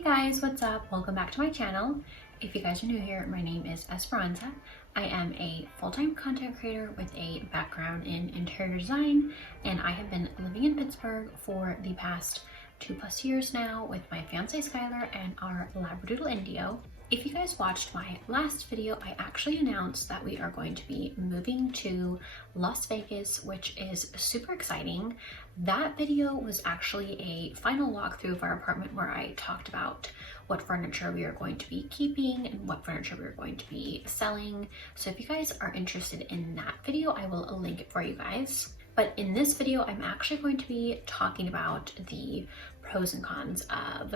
Hey guys, what's up? Welcome back to my channel. If you guys are new here, my name is Esperanza. I am a full-time content creator with a background in interior design, and I have been living in Pittsburgh for the past 2+ years now with my fiance Skylar and our Labradoodle Indio. If you guys watched my last video, I actually announced that we are going to be moving to Las Vegas, which is super exciting. That video was actually a final walkthrough of our apartment where I talked about what furniture we are going to be keeping and what furniture we are going to be selling. So if you guys are interested in that video, I will link it for you guys. But in this video, I'm actually going to be talking about the pros and cons of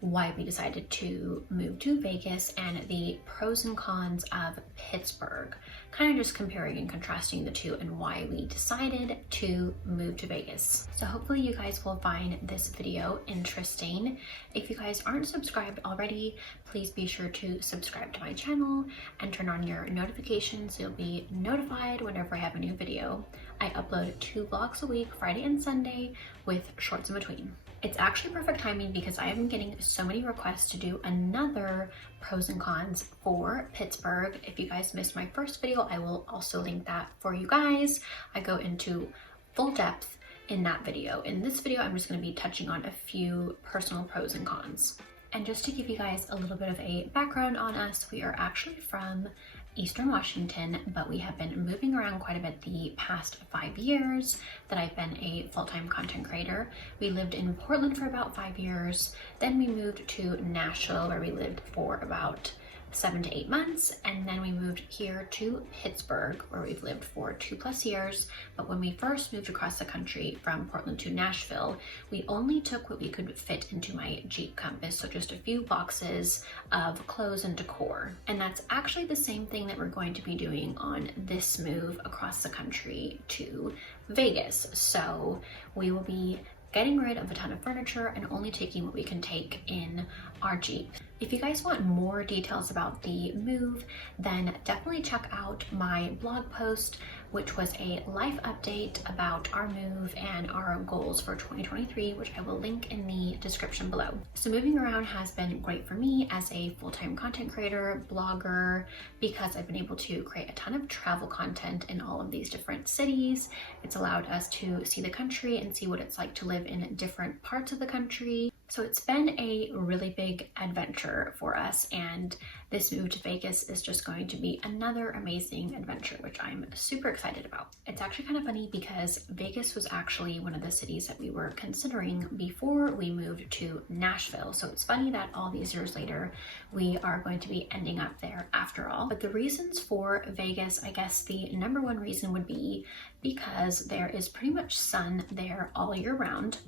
why we decided to move to Vegas and the pros and cons of Pittsburgh, kind of just comparing and contrasting the two and why we decided to move to Vegas. So hopefully you guys will find this video interesting. If you guys aren't subscribed already, please be sure to subscribe to my channel and turn on your notifications so you'll be notified whenever I have a new video. I upload 2 vlogs a week, Friday and Sunday, with shorts in between. It's actually perfect timing because I have been getting so many requests to do another pros and cons for Pittsburgh. If you guys missed my first video, I will also link that for you guys. I go into full depth in that video. In this video, I'm just going to be touching on a few personal pros and cons. And just to give you guys a little bit of a background on us, we are actually from Eastern Washington, but we have been moving around quite a bit the past 5 years that I've been a full-time content creator. We lived in Portland for about 5 years, then we moved to Nashville where we lived for about 7 to 8 months, and then we moved here to Pittsburgh where we've lived for 2+ years. But when we first moved across the country from Portland to Nashville, we only took what we could fit into my Jeep Compass, so just a few boxes of clothes and decor. And that's actually the same thing that we're going to be doing on this move across the country to Vegas. So we will be getting rid of a ton of furniture and only taking what we can take in our Jeep. If you guys want more details about the move, then definitely check out my blog post, which was a life update about our move and our goals for 2023, which I will link in the description below. So moving around has been great for me as a full-time content creator, blogger, because I've been able to create a ton of travel content in all of these different cities. It's allowed us to see the country and see what it's like to live in different parts of the country. So it's been a really big adventure for us, and this move to Vegas is just going to be another amazing adventure, which I'm super excited about. It's actually kind of funny because Vegas was actually one of the cities that we were considering before we moved to Nashville. So it's funny that all these years later, we are going to be ending up there after all. But the reasons for Vegas, I guess the number one reason would be because there is pretty much sun there all year round.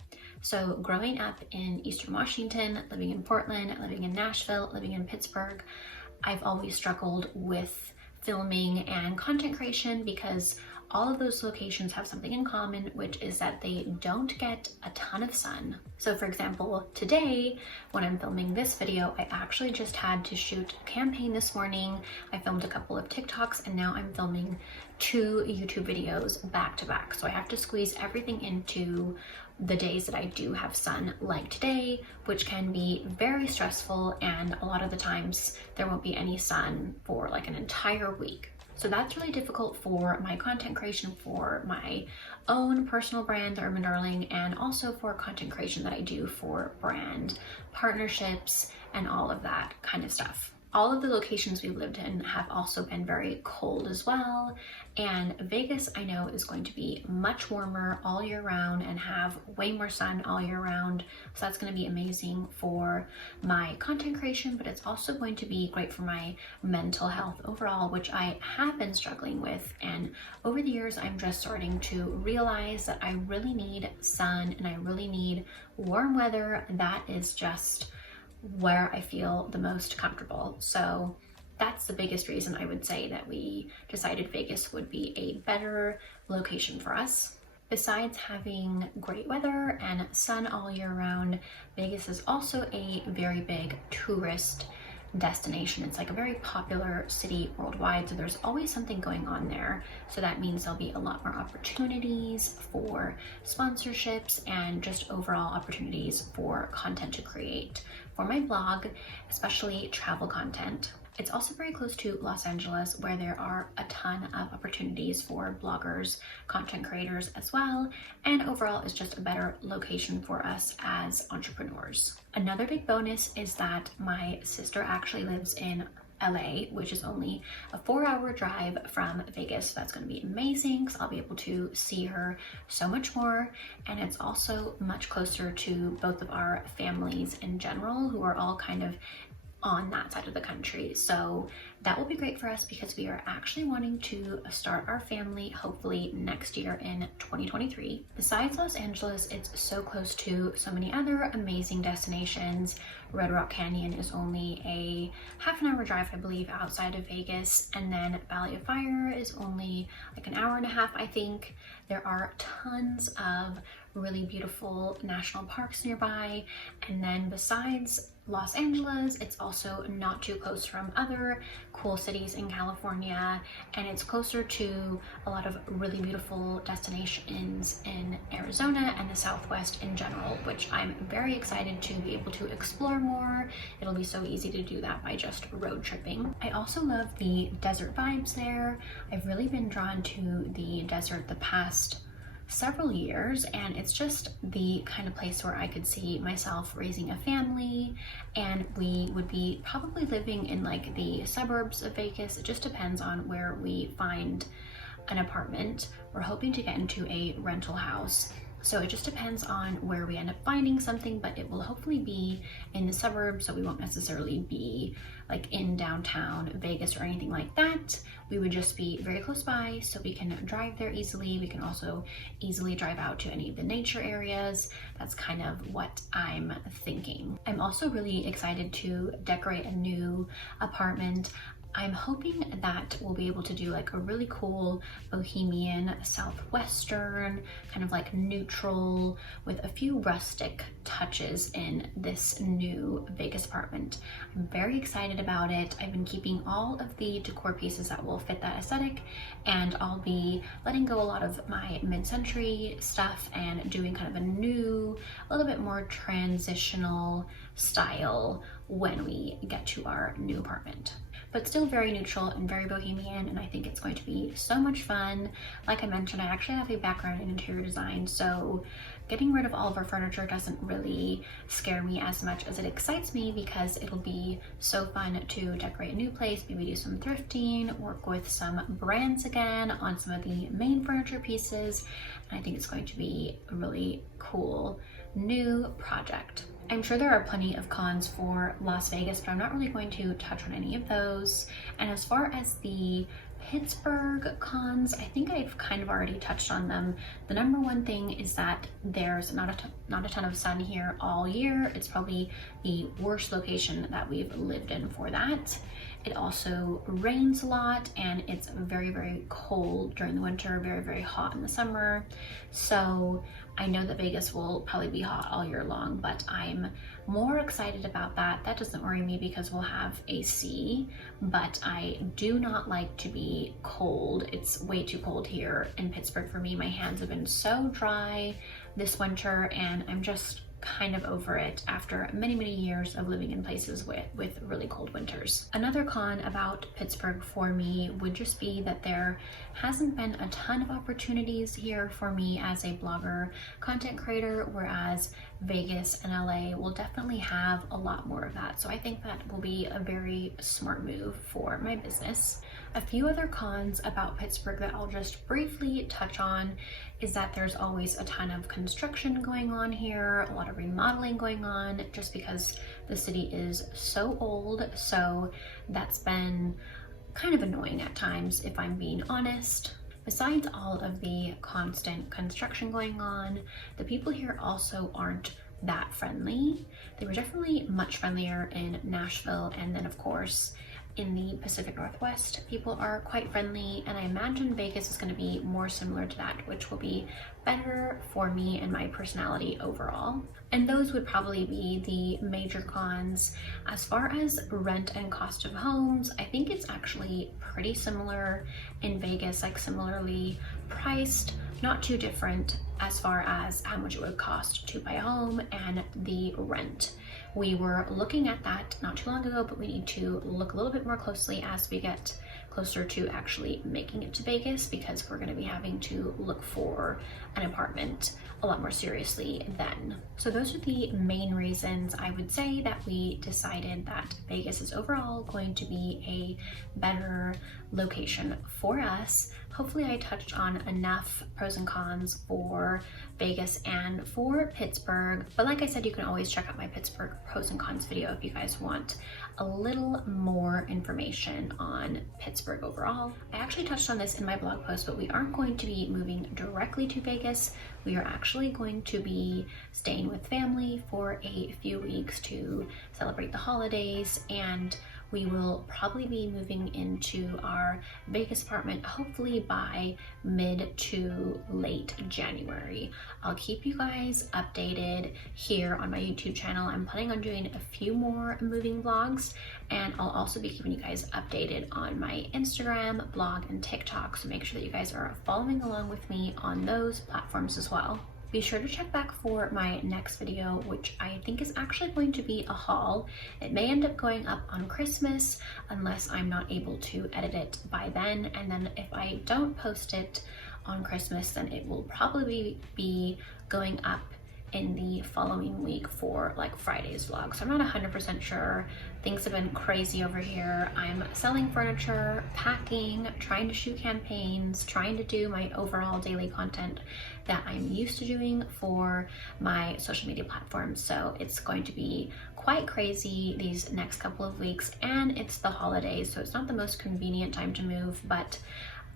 So growing up in Eastern Washington, living in Portland, living in Nashville, living in Pittsburgh, I've always struggled with filming and content creation because all of those locations have something in common, which is that they don't get a ton of sun. So for example, today, when I'm filming this video, I actually just had to shoot a campaign this morning. I filmed a couple of TikToks, and now I'm filming 2 YouTube videos back to back. So I have to squeeze everything into the days that I do have sun, like today, which can be very stressful, and a lot of the times there won't be any sun for like an entire week. So that's really difficult for my content creation, for my own personal brand, The Urban Darling, and also for content creation that I do for brand partnerships and all of that kind of stuff. All of the locations we've lived in have also been very cold as well, and Vegas I know is going to be much warmer all year round and have way more sun all year round. So that's going to be amazing for my content creation, but it's also going to be great for my mental health overall, which I have been struggling with. And over the years, I'm just starting to realize that I really need sun and I really need warm weather. That is just where I feel the most comfortable. So that's the biggest reason I would say that we decided Vegas would be a better location for us. Besides having great weather and sun all year round, Vegas is also a very big tourist destination. It's like a very popular city worldwide, so there's always something going on there. So that means there'll be a lot more opportunities for sponsorships and just overall opportunities for content to create for my blog, especially travel content. It's also very close to Los Angeles, where there are a ton of opportunities for bloggers, content creators as well, and overall it's just a better location for us as entrepreneurs. Another big bonus is that my sister actually lives in LA, which is only a 4-hour drive from Vegas. So that's going to be amazing because I'll be able to see her so much more. And it's also much closer to both of our families in general, who are all kind of on that side of the country. So that will be great for us because we are actually wanting to start our family hopefully next year in 2023. Besides Los Angeles, it's so close to so many other amazing destinations. Red Rock Canyon is only a half-an-hour drive, I believe, outside of Vegas, and then Valley of Fire is only like an hour and a half, I think. There are tons of really beautiful national parks nearby, and then besides Los Angeles, it's also not too close from other cool cities in California, and it's closer to a lot of really beautiful destinations in Arizona and the Southwest in general, which I'm very excited to be able to explore more. It'll be so easy to do that by just road tripping. I also love the desert vibes there. I've really been drawn to the desert the past several years, and it's just the kind of place where I could see myself raising a family, and we would be probably living in like the suburbs of Vegas. It just depends on where we find an apartment. We're hoping to get into a rental house, so it just depends on where we end up finding something, but it will hopefully be in the suburbs, so we won't necessarily be like in downtown Vegas or anything like that. We would just be very close by, so we can drive there easily. We can also easily drive out to any of the nature areas. That's kind of what I'm thinking. I'm also really excited to decorate a new apartment. I'm hoping that we'll be able to do like a really cool bohemian southwestern, kind of like neutral with a few rustic touches in this new Vegas apartment. I'm very excited about it. I've been keeping all of the decor pieces that will fit that aesthetic, and I'll be letting go a lot of my mid-century stuff and doing kind of a new, a little bit more transitional style when we get to our new apartment. But still very neutral and very bohemian, and I think it's going to be so much fun. Like I mentioned, I actually have a background in interior design, so getting rid of all of our furniture doesn't really scare me as much as it excites me, because it'll be so fun to decorate a new place, maybe do some thrifting, work with some brands again on some of the main furniture pieces, and I think it's going to be a really cool new project. I'm sure there are plenty of cons for Las Vegas, but I'm not really going to touch on any of those. And as far as the Pittsburgh cons, I think I've kind of already touched on them. The number one thing is that there's not a ton of sun here all year. It's probably the worst location that we've lived in for that. It also rains a lot, and it's very, very cold during the winter, very, very hot in the summer. So I know that Vegas will probably be hot all year long, but I'm more excited about that. That doesn't worry me because we'll have AC, but I do not like to be cold. It's way too cold here in Pittsburgh for me. My hands have been so dry this winter, and I'm just kind of over it after many, many years of living in places with really cold winters. Another con about Pittsburgh for me would just be that there hasn't been a ton of opportunities here for me as a blogger content creator, whereas Vegas and LA will definitely have a lot more of that. So I think that will be a very smart move for my business. A few other cons about Pittsburgh that I'll just briefly touch on is that there's always a ton of construction going on here, a lot of remodeling going on, just because the city is so old. So that's been kind of annoying at times, if I'm being honest. Besides all of the constant construction going on, the people here also aren't that friendly. They were definitely much friendlier in Nashville, and then of course in the Pacific Northwest. People are quite friendly, and I imagine Vegas is going to be more similar to that, which will be better for me and my personality overall. And those would probably be the major cons. As far as rent and cost of homes, I think it's actually pretty similar in Vegas, like similarly priced, not too different as far as how much it would cost to buy a home and the rent. We were looking at that not too long ago, but we need to look a little bit more closely as we get closer to actually making it to Vegas, because we're going to be having to look for an apartment a lot more seriously then. So those are the main reasons I would say that we decided that Vegas is overall going to be a better location for us. Hopefully I touched on enough pros and cons for Vegas and for Pittsburgh, but like I said, you can always check out my Pittsburgh pros and cons video if you guys want a little more information on Pittsburgh overall. I actually touched on this in my blog post, but we aren't going to be moving directly to Vegas. We are actually going to be staying with family for a few weeks to celebrate the holidays, and we will probably be moving into our Vegas apartment hopefully by mid to late January. I'll keep you guys updated here on my YouTube channel. I'm planning on doing a few more moving vlogs, and I'll also be keeping you guys updated on my Instagram, blog, and TikTok, so make sure that you guys are following along with me on those platforms as well. Be sure to check back for my next video, which I think is actually going to be a haul. It may end up going up on Christmas unless I'm not able to edit it by then, and then if I don't post it on Christmas, then it will probably be going up in the following week for like Friday's vlog. So I'm not 100% sure. Things have been crazy over here. I'm selling furniture, packing, trying to shoot campaigns, trying to do my overall daily content that I'm used to doing for my social media platforms. So it's going to be quite crazy these next couple of weeks, and it's the holidays, so it's not the most convenient time to move, but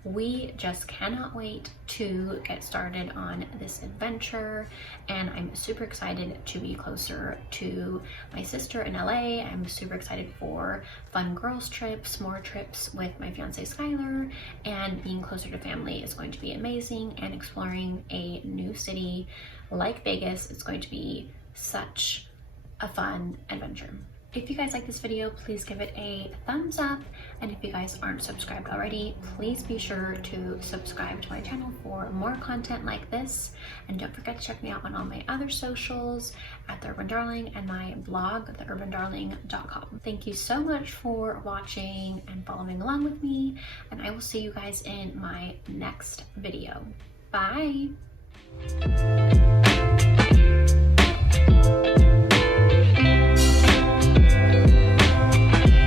we just cannot wait to get started on this adventure, and I'm super excited to be closer to my sister in LA. I'm super excited for fun girls trips, more trips with my fiance Skylar, and being closer to family is going to be amazing, and exploring a new city like Vegas is going to be such a fun adventure. If you guys like this video, please give it a thumbs up, and if you guys aren't subscribed already, please be sure to subscribe to my channel for more content like this, and don't forget to check me out on all my other socials at The Urban Darling and my blog, theurbandarling.com. Thank you so much for watching and following along with me, and I will see you guys in my next video. Bye!